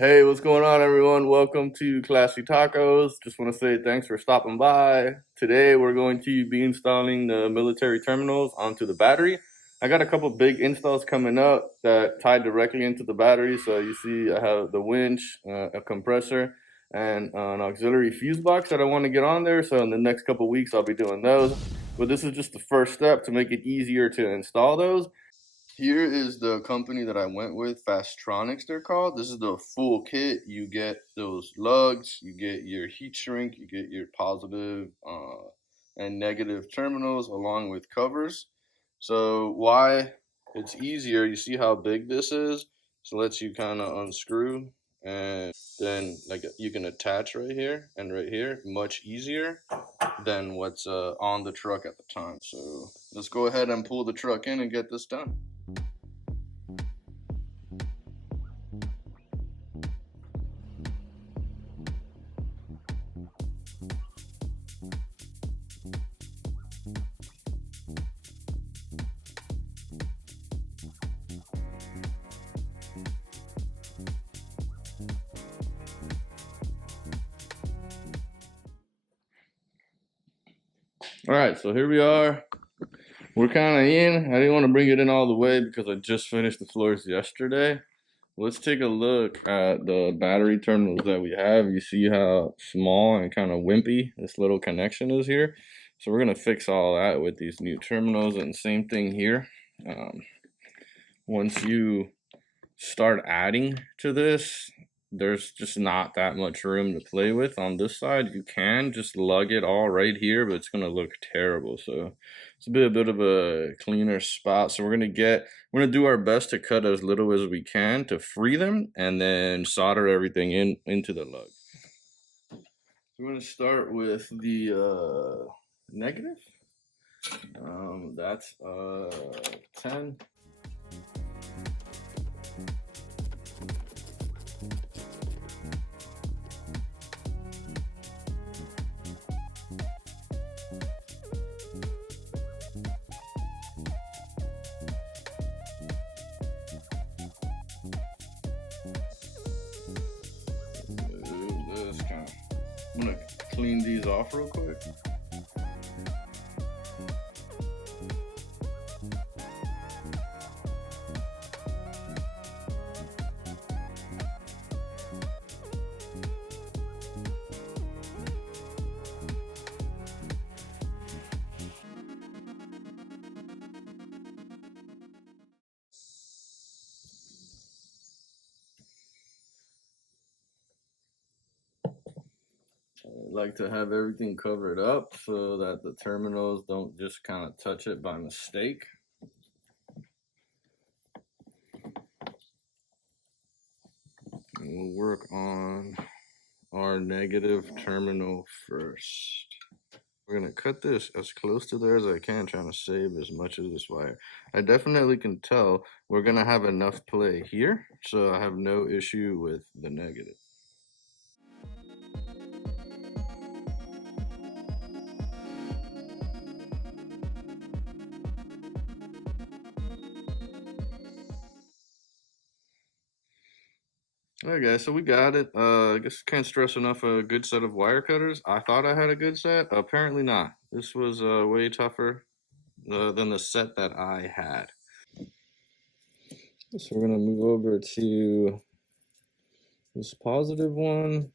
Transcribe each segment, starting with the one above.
Hey, what's going on, everyone? Welcome to Classy Tacos. Just want to say thanks for stopping by. Today, we're going to be installing the military terminals onto the battery. I got a couple big installs coming up that tie directly into the battery. So you see, I have the winch, a compressor, and an auxiliary fuse box that I want to get on there. So in the next couple weeks, I'll be doing those. But this is just the first step to make it easier to install those. Here is the company that I went with, Fastronix they're called. This is the full kit. You get those lugs, you get your heat shrink, you get your positive and negative terminals along with covers. So why it's easier, you see how big this is? So it lets you kind of unscrew and then like you can attach right here and right here much easier than what's on the truck at the time. So let's go ahead and pull the truck in and get this done. All right, so here we are. We're kind of in. I didn't want to bring it in all the way because I just finished the floors yesterday. Let's take a look at the battery terminals that we have. You see how small and kind of wimpy this little connection is here. So we're going to fix all that with these new terminals, and same thing here. Once you start adding to this, there's just not that much room to play with on this side. You can just lug it all right here, but it's going to look terrible. So it's a bit of a cleaner spot. So we're going to do our best to cut as little as we can to free them and then solder everything into the lug. So we're going to start with the negative. That's 10. I'm gonna clean these off real quick. I like to have everything covered up so that the terminals don't just kind of touch it by mistake. We'll work on our negative terminal first. We're going to cut this as close to there as I can, trying to save as much of this wire. I definitely can tell we're going to have enough play here, so I have no issue with the negative. Alright guys, so we got it. I guess can't stress enough a good set of wire cutters. I thought I had a good set. Apparently not. This was way tougher than the set that I had. So we're gonna move over to this positive one.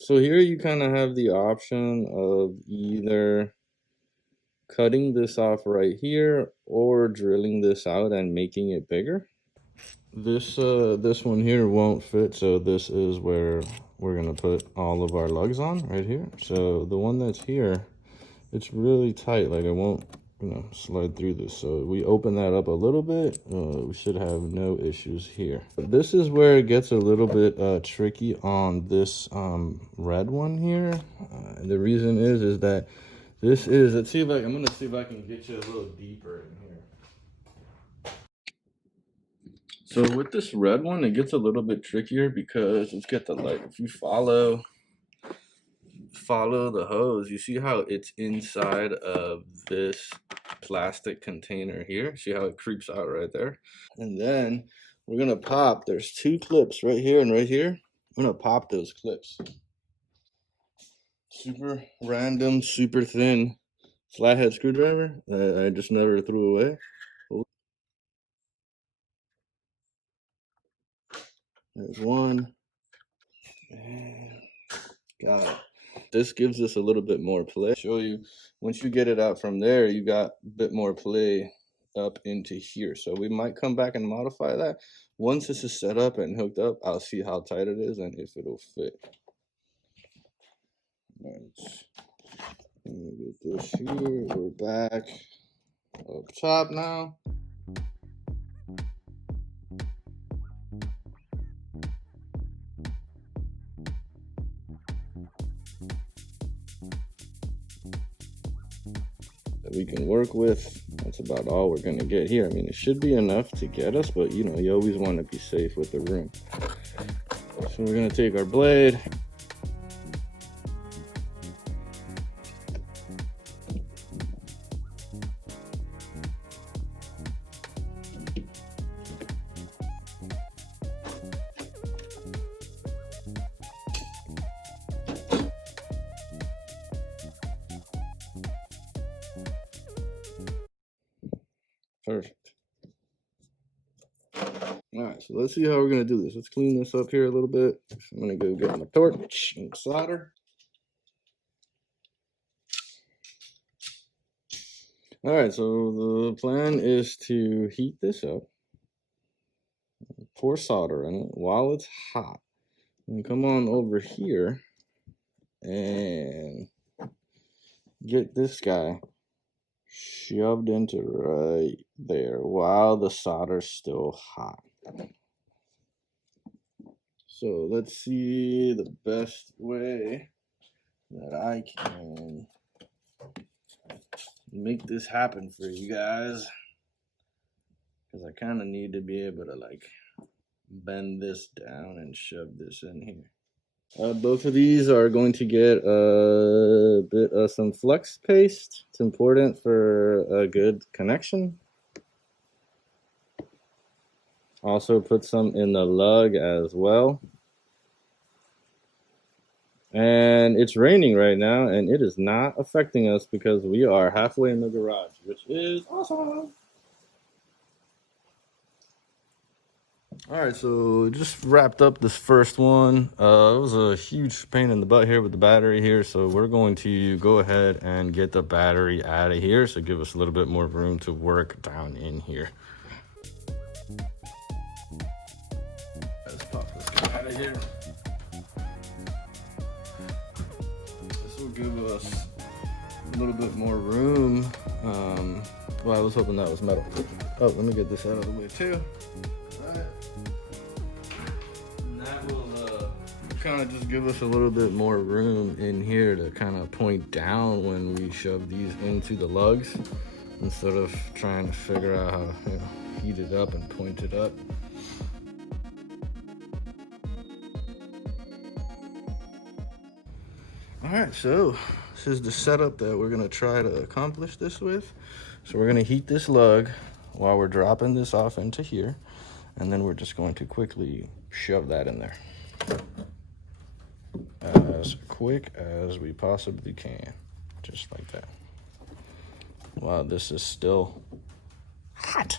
So here you kind of have the option of either cutting this off right here or drilling this out and making it bigger. This one here won't fit, so this is where we're gonna put all of our lugs on right here. So the one that's here, it's really tight, like it won't slide through this. So we open that up a little bit, we should have no issues here. This is where it gets a little bit tricky on this red one here. The reason is that this is, I'm gonna see if I can get you a little deeper in here. So with this red one, it gets a little bit trickier because let's get the light. If you follow the hose, you see how it's inside of this plastic container here. See how it creeps out right there? And then we're gonna pop, there's two clips right here and right here. I'm gonna pop those clips. Super random, super thin flathead screwdriver that I just never threw away. There's one. And got it. This gives us a little bit more play. Show you, once you get it out from there, you got a bit more play up into here. So we might come back and modify that. Once this is set up and hooked up, I'll see how tight it is and if it'll fit. All right. Let me get this here. We're back up top now. That we can work with. That's about all we're gonna get here. I mean, it should be enough to get us, but you know, you always want to be safe with the room. So we're gonna take our blade. Perfect. All right, so let's see how we're gonna do this. Let's clean this up here a little bit. So I'm gonna go get my torch and solder. All right, so the plan is to heat this up, pour solder in it while it's hot, and come on over here and get this guy shoved into right there while the solder's still hot. So let's see the best way that I can make this happen for you guys, because I kind of need to be able to like bend this down and shove this in here. Both of these are going to get a bit of some flex paste. It's important for a good connection. Also put some in the lug as well. And it's raining right now, and it is not affecting us because we are halfway in the garage, which is awesome. All right, so just wrapped up this first one. It was a huge pain in the butt here with the battery here, so we're going to go ahead and get the battery out of here, so give us a little bit more room to work down in here. Let's pop this guy out of here. This will give us a little bit more room. Well, I was hoping that was metal. Oh, let me get this out of the way too. Kind of just give us a little bit more room in here to kind of point down when we shove these into the lugs, instead of trying to figure out how to heat it up and point it up. All right, so this is the setup that we're gonna try to accomplish this with. So we're gonna heat this lug while we're dropping this off into here, and then we're just going to quickly shove that in there. As quick as we possibly can, just like that. Wow, this is still hot.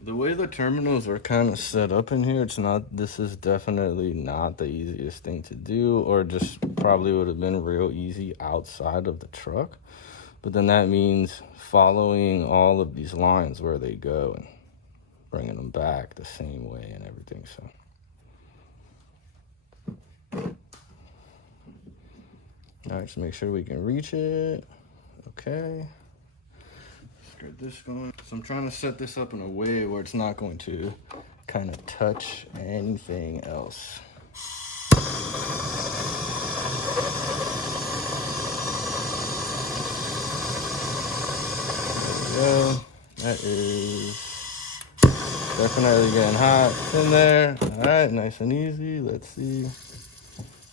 The way the terminals are kind of set up in here, this is definitely not the easiest thing to do, or just probably would have been real easy outside of the truck. But then that means following all of these lines where they go and bringing them back the same way and everything, so. All right, just make sure we can reach it. Okay. Let's get this going. So I'm trying to set this up in a way where it's not going to kind of touch anything else. There we go. That is definitely getting hot in there. All right, nice and easy. Let's see.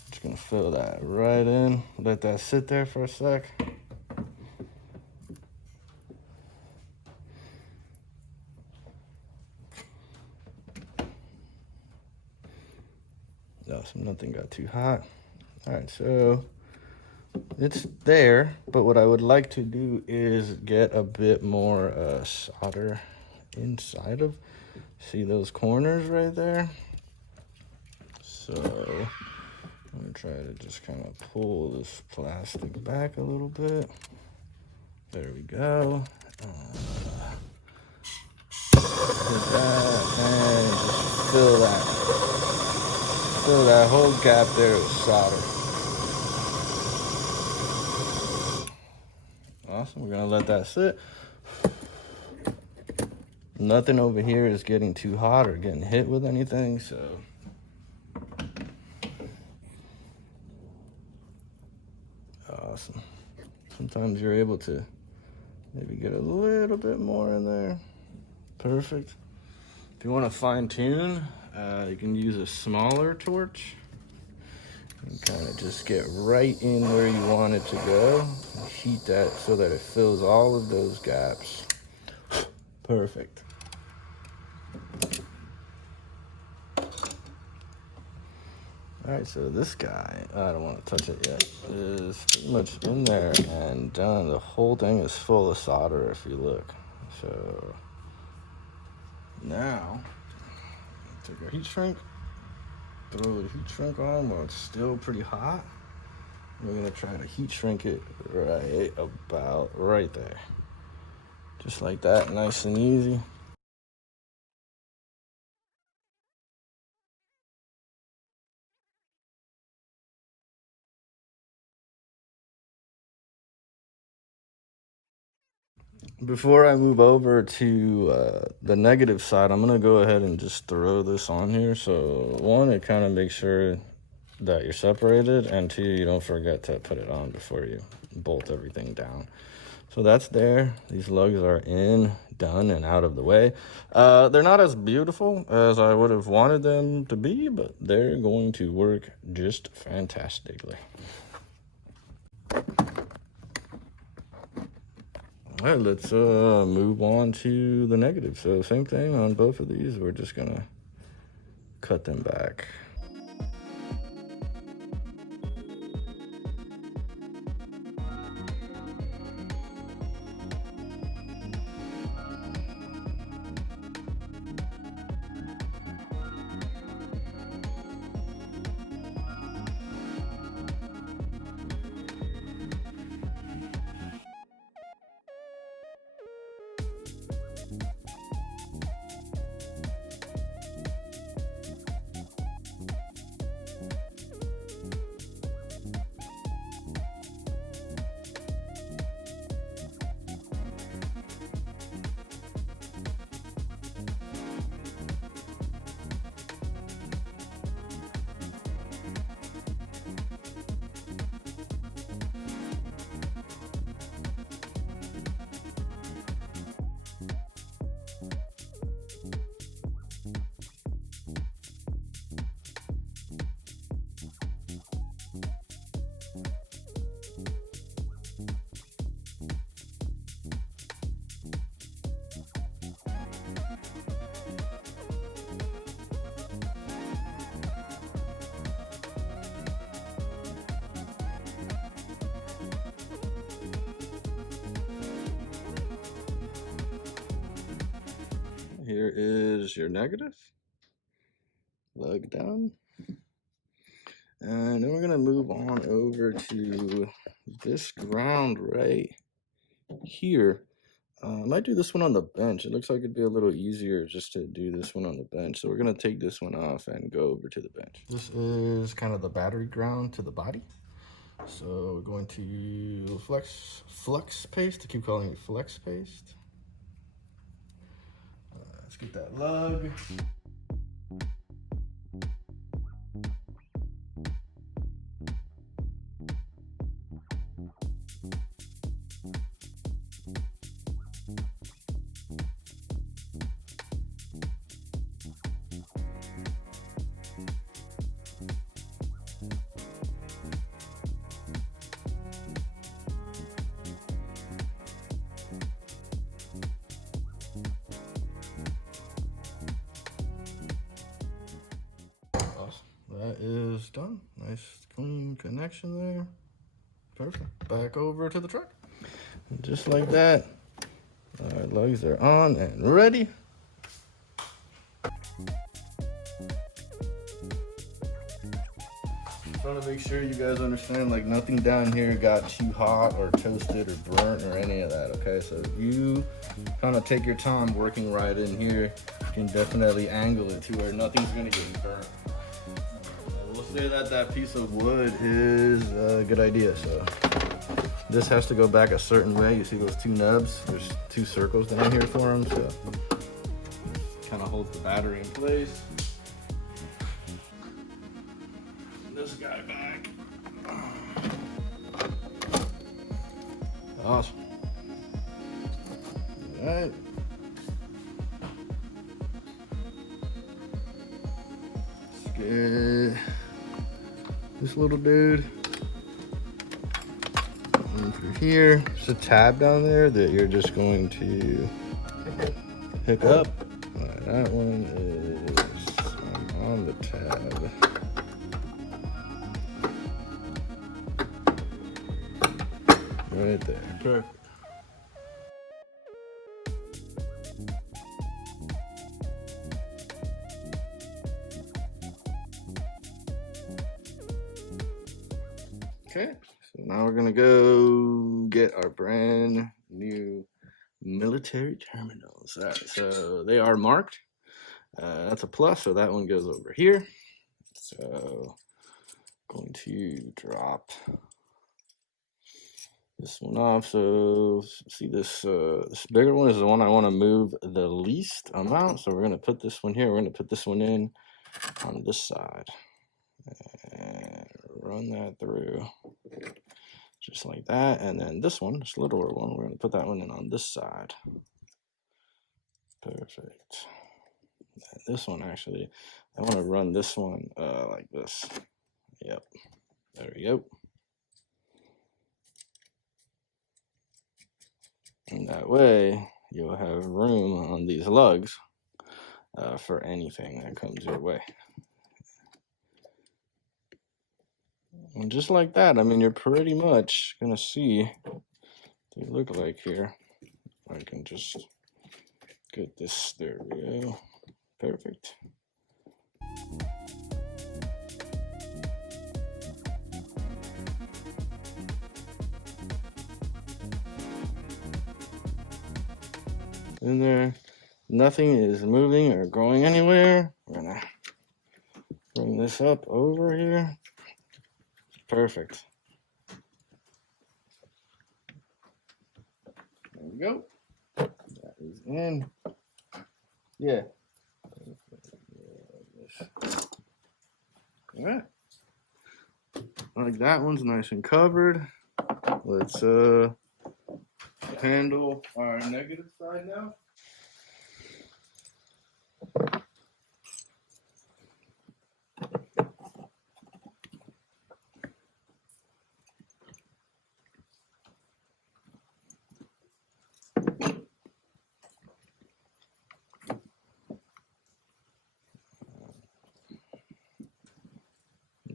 Just gonna fill that right in. Let that sit there for a sec. Oh, so nothing got too hot. All right, so it's there, but what I would like to do is get a bit more solder inside of, see those corners right there? So I'm gonna try to just kind of pull this plastic back a little bit. There we go. Hit that and just fill that whole gap there with solder. Awesome, we're gonna let that sit. Nothing over here is getting too hot or getting hit with anything, so. Awesome. Sometimes you're able to maybe get a little bit more in there. Perfect. If you want to fine tune, you can use a smaller torch and kind of just get right in where you want it to go. Heat that so that it fills all of those gaps. Perfect. All right, so this guy, I don't want to touch it yet, is pretty much in there and done. The whole thing is full of solder if you look. So now, take our heat shrink, throw the heat shrink on while it's still pretty hot. We're gonna try to heat shrink it right about right there. Just like that, nice and easy. Before I move over to the negative side, I'm gonna go ahead and just throw this on here. So one, it kind of makes sure that you're separated, and two, you don't forget to put it on before you bolt everything down. So that's there. These lugs are in, done, and out of the way. They're not as beautiful as I would have wanted them to be, but they're going to work just fantastically. All right, let's move on to the negative. So same thing on both of these. We're just gonna cut them back. Here is your negative. Lug done. And then we're gonna move on over to this ground right here. I might do this one on the bench. It looks like it'd be a little easier just to do this one on the bench. So we're gonna take this one off and go over to the bench. This is kind of the battery ground to the body. So we're going to flex paste. I keep calling it flex paste. Let's get that lug. that is done. Nice clean connection there. Perfect. Back over to the truck. And just like that, our lugs are on and ready. Trying to make sure you guys understand, like, nothing down here got too hot or toasted or burnt or any of that, okay? So if you kind of take your time working right in here, you can definitely angle it to where nothing's gonna get burnt. We'll say that that piece of wood is a good idea. So this has to go back a certain way. You see those two nubs? There's two circles down here for them, so kind of holds the battery in place. This guy back. Awesome. All right. Let's get this little dude in through here. There's a tab down there that you're just going to pick up. That one is on the tab. Right there. Perfect. Okay, so now we're gonna go get our brand new military terminals. All right, so they are marked. That's a plus, so that one goes over here. So going to drop this one off. So see this this bigger one is the one I want to move the least amount. So we're gonna put this one here. We're gonna put this one in on this side and run that through just like that. And then this one, this littler one, we're gonna put that one in on this side. Perfect. And this one actually, I want to run this one like this. Yep. There we go. And that way, you'll have room on these lugs for anything that comes your way. And just like that, I mean, you're pretty much going to see what they look like here. I can just get this, there we go. Perfect. In there, nothing is moving or going anywhere. We're gonna bring this up over here. Perfect. There we go. That is in. Yeah. All right. Like that one's nice and covered. Let's handle our negative side now.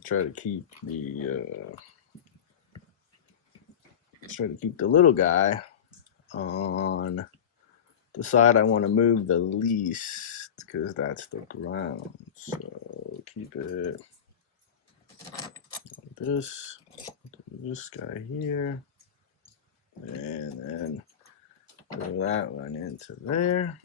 Try to keep the little guy on the side I want to move the least, because that's the ground. So keep it like this. This guy here, and then throw that one into there.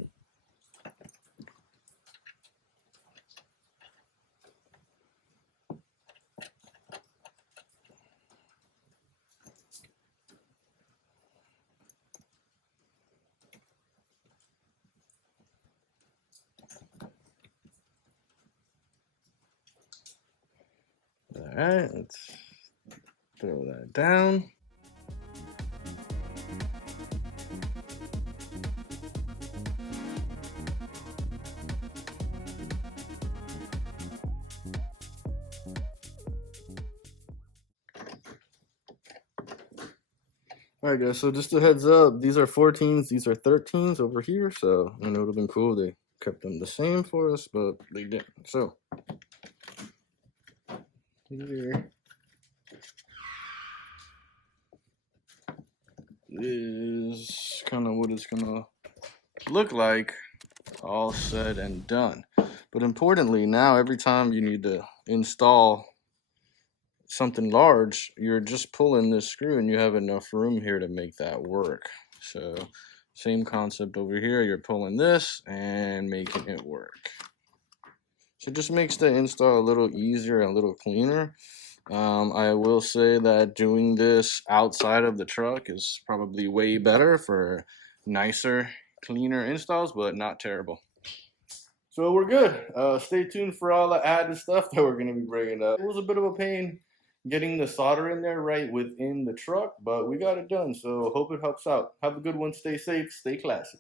All right, let's throw that down. All right, guys, so just a heads up, these are 14s, these are 13s over here, so I know it would have been cool they kept them the same for us, but they didn't. So here is kind of what it's gonna look like all said and done. But importantly, now every time you need to install something large, you're just pulling this screw and you have enough room here to make that work. So same concept over here, you're pulling this and making it work. So it just makes the install a little easier and a little cleaner. I will say that doing this outside of the truck is probably way better for nicer, cleaner installs, but not terrible. So we're good. Stay tuned for all the added stuff that we're going to be bringing up. It was a bit of a pain getting the solder in there right within the truck, but we got it done. So hope it helps out. Have a good one. Stay safe. Stay classy.